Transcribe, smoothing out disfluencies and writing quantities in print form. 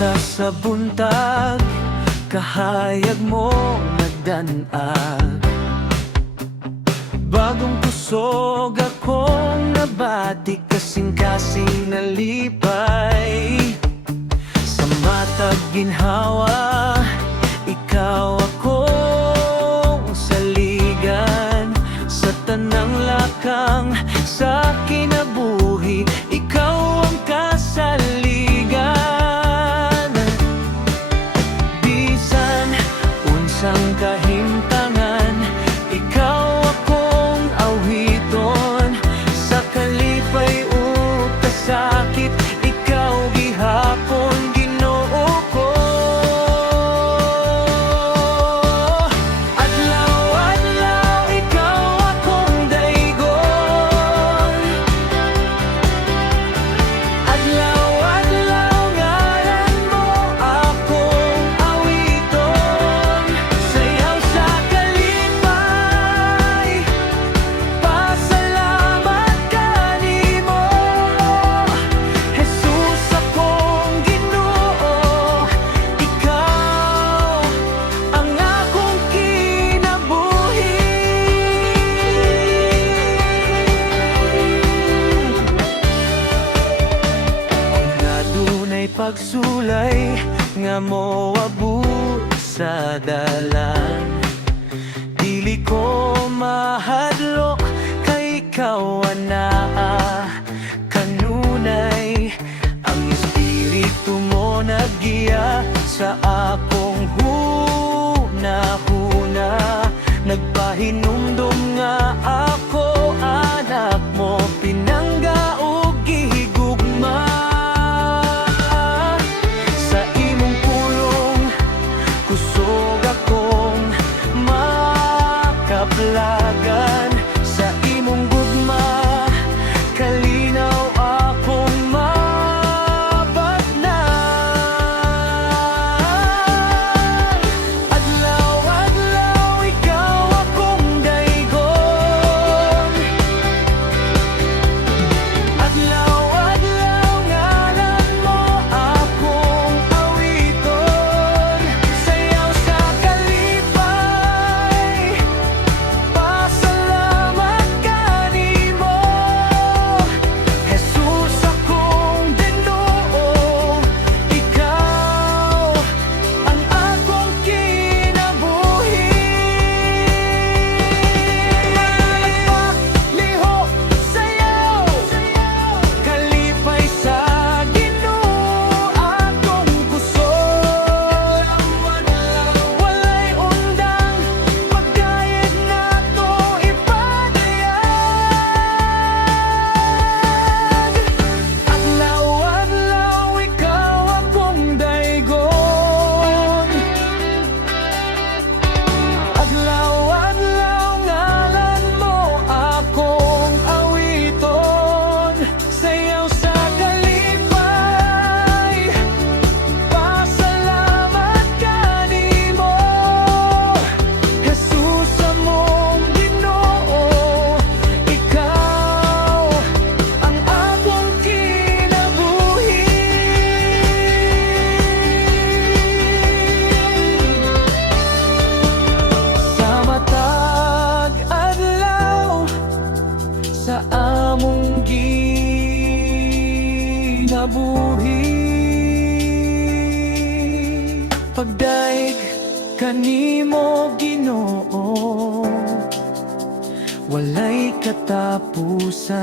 Basta sa buntag, kahayag mo nagdanag. Bagong kusog akong nabati, kasing-kasing nalipay. Sa matag ginhawa, ikaw akong saligan. Sa tanang lakang sa kinabuhi, ikaw ang kasaligan. Bisan unsang kahimtangan, ikaw akong awiton. Sa kalipay o kasakit, ikaw gihapon Ginoo ko. Adlaw-adlaw ikaw akong daigon. Adlaw-adlaw ngalan mo akong awiton. Sayaw sa kalipay, pasalamat kanimo. Jesus akong Ginoo, ikaw ang akong kinabuhi. Kung adunay pagsulay nga moabot sa dalan, dili ko mahadlok kay ikaw anaa. Kanunay ang espiritu mo naggiya sa akong hunahuna. Nagpahinumdum nga ako anak mo, pinangga ug gihigugma. Sa imong pulong kusog akong makaplagan. Sa imong gugma kalinaw akong mabagnan. Adlaw-adlaw ikaw akong daigon. Adlaw-adlaw ngalan mo akong awiton. Sayaw sa kalipay, pasalamat kanimo. Jesus akong Ginoo, ikaw ang akong kinabuhi. Liho sayaw, kalipay sa Ginoo akong kusog. Walay undang, pagdayeg nato ipadayag. Adlaw-adlaw ikaw akong daigon. Adlaw-adlaw ngalan mo akong awiton. Sayaw sa kalipay, pasalamat kanimo. Jesus among Ginoo, ikaw ang akong kinabuhi. Sa matag adlaw, sa among ginabuhi, pagdaig kanimo Ginoo, walay katapusan.